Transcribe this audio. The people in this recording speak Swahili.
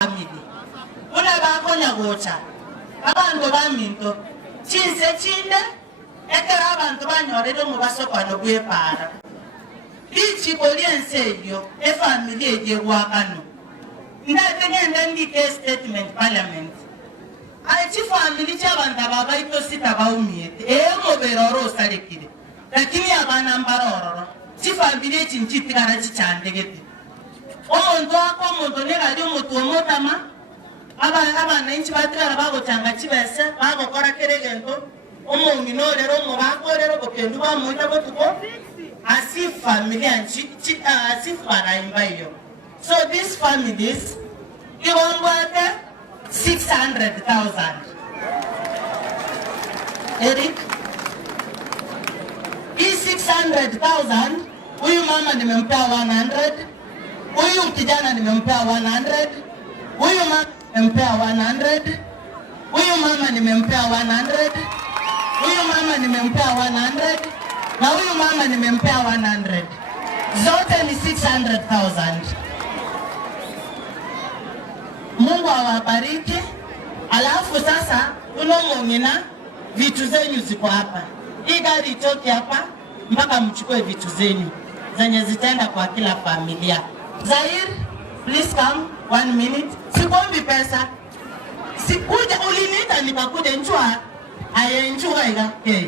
family. Una bakonya gocha. Abantu baminto. Chinse chinde. Ekera abantu banyorere mu basokano bwepara. Ichi koliense yo e family eje wakano. Ndagenda ndike statement parliament. Aichi family chabanda baba ito sita baumiyete. Ngoberoro salekire. Lakini abana mbaroro. Chi family chinchitikana chichandegete. Omuntu akomuntu nega omuntu omotama abana inchi batikara bago changa chibese bago kora keregento omuminolero omubakorero bokendu bamuita botuko as family anchi as baraimbayo. So these families give on worth 600,000. Eric, is 600,000. Huyu mama nimempea 100. Huyu kijana nimempea 100. Huyu mama nimempea 100. Huyu mama nimempea 100. Huyu mama nimempea 100. Na huyu mama nimempea 100. Zote ni 600,000. Mungu awabariki. Alafu sasa unomongina vitu zenyu ziko hapa. Hii gari itoke hapa mpaka mchukue vitu zenyu zenye zitaenda kwa kila familia. Zair, please come 1 minute. Sikombi pesa. Sikuja ulinita nikakuja njua. Aye njua iga. Okay.